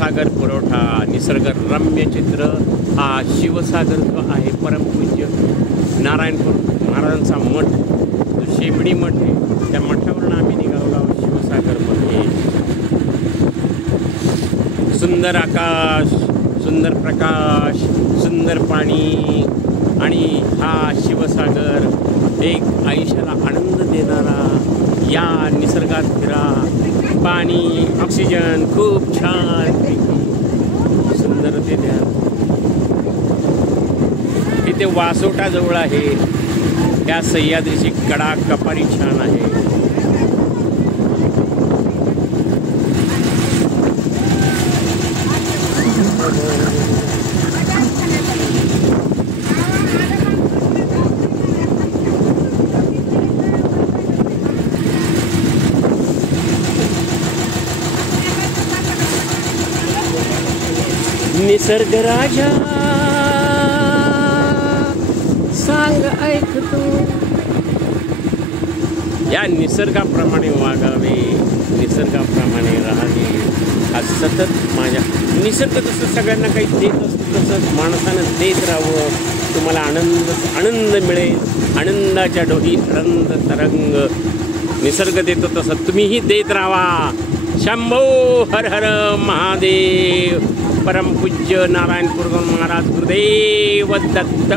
क्षीरसागर पुरवठा निसर्गरम्य चित्र हा शिवसागर जो आहे परमपूज्य नारायणपूर महाराजांचा मठ जो शेंबडी मठ आहे त्या मठावरून आम्ही निघालो आहोत शिवसागरमध्ये. सुंदर आकाश, सुंदर प्रकाश, सुंदर पाणी आणि हा शिवसागर एक आयुष्याला आनंद देणारा. या निसर्गात फिरा, पाणी ऑक्सिजन खूप छान सुंदर ते द्या. इथे वासोटाजवळ आहे, त्या सह्याद्रीची कडा कपारी छान आहे. निसर्ग राजा सांग ऐकतो, या निसर्गाप्रमाणे वागावे, निसर्गाप्रमाणे राहावे. आज सतत माझ्या निसर्ग जसं सगळ्यांना काही देत असतो तसंच माणसानं देत राहावं. तुम्हाला आनंद मिळेल. आनंदाच्या डोही तरंग तरंग निसर्ग देतो तसं तुम्हीही देत राहा. शंभो हर हर महादेव. परमपूज्य नारायणपूर महाराज गुरुदेव दत्त.